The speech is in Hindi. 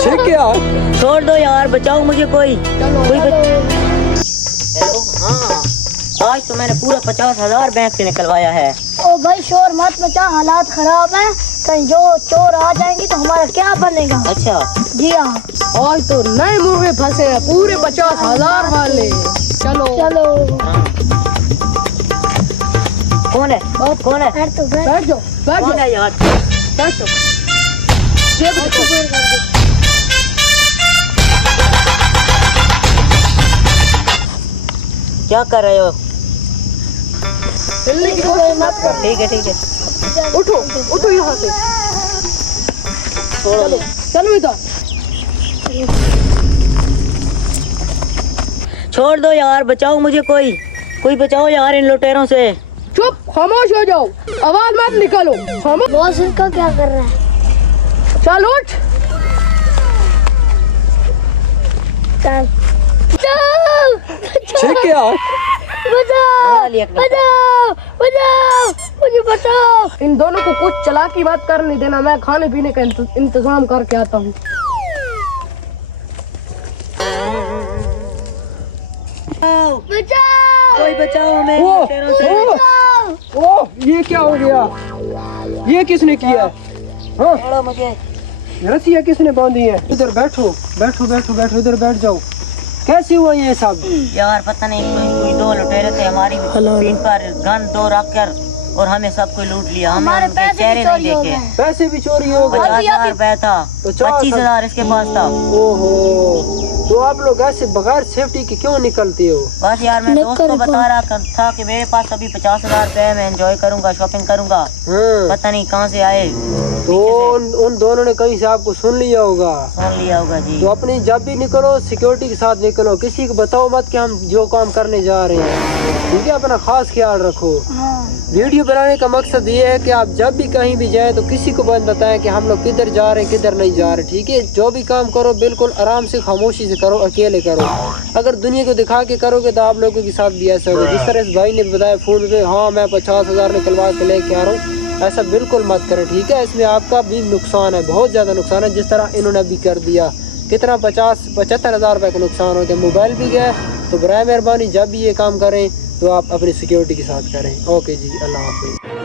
पीछे क्या? छोड़ दो यार, बचाओ मुझे कोई। हेलो, हाँ, आज तो मैंने पूरा 50,000 बैंक से निकलवाया है। ओ भाई शोर मत मचा, हालात खराब है, कहीं जो चोर आ जाएंगे तो हमारा क्या बनेगा। अच्छा, जी हाँ, आज तो नए मुर्गे फंसे हैं पूरे 50,000 वाले। चलो चलो कौन है? कौन है? बैठ तो बैठ। बैठ जाओ, बैठ कौन जाओ, है यार? बैठ जाओ। ये देखो, क्या कर रहे हो? हिलने की कोशिश मत कर। ठीक है, ठीक है। उठो, उठो यहाँ से। छोड़ो। चलो इधर। छोड़ दो यार, बचाओ मुझे कोई। कोई बचाओ यार इन लुटेरों से। चुप, खामोश हो जाओ, आवाज मत निकालो। खामोश। बॉस इनका क्या कर रहा है? चल उठ। चल पीछे क्या? बचाओ बचाओ बचाओ, मुझे बचाओ। इन दोनों को कुछ चालाकी बात करने देना, मैं खाने पीने का इंतजाम करके आता हूँ। बचाओ कोई बचाओ हमें इन ओ, लुटेरों से। ओ, ये क्या हो गया? ये किसने किया? हाँ, छोड़ो मुझे। रस्सियाँ किसने बांधी है? इधर बैठो, बैठो, बैठो, बैठो, इधर बैठ जाओ। कैसे हुआ ये सब? यार पता नहीं, कोई दो लुटेरे थे हमारी पीठ पर गन दो रख कर और हमें सब कोई लूट लिया। हमने हमारे उनके पैसे भी चेहरे चोरी नहीं हो देखे। गए। पैसे भी चोरी हो गए। 50,000 रुपया था, 50,000 25,000 इसके पास था। ओहो, तो आप लोग ऐसे बगैर सेफ्टी के क्यों निकलते हो? बस यार मैं दोस्त को बता रहा था कि मेरे पास अभी 50,000 रुपए है, मैं एंजॉय करूंगा, शॉपिंग करूंगा। हाँ, पता नहीं कहाँ से आए, तो उन दोनों ने कहीं से आपको सुन लिया होगा। सुन लिया होगा जी। तो अपनी जब भी निकलो सिक्योरिटी के साथ निकलो, किसी को बताओ मत कि हम जो काम करने जा रहे हैं, ठीक है? अपना खास ख्याल रखो। हाँ, वीडियो बनाने का मकसद ये है कि आप जब भी कहीं भी जाएं तो किसी को बस बताएं कि हम लोग किधर जा रहे हैं, किधर नहीं जा रहे, ठीक है? जो भी काम करो बिल्कुल आराम से, खामोशी से करो, अकेले करो। अगर दुनिया को दिखा के करोगे तो आप लोगों के साथ भी ऐसा होगा। जिस तरह इस भाई ने बताया फोन पे, हाँ मैं 50,000 निकलवा के लेके आ रहा हूँ, ऐसा बिल्कुल मत करें, ठीक है? इसमें आपका भी नुकसान है, बहुत ज़्यादा नुकसान है। जिस तरह इन्होंने भी कर दिया, कितना 75,000 रुपये का नुकसान हो गया, मोबाइल भी गया। तो बराए मेहरबानी जब भी ये काम करें तो आप अपनी सिक्योरिटी के साथ करें। ओके जी, अल्लाह हाफिज़।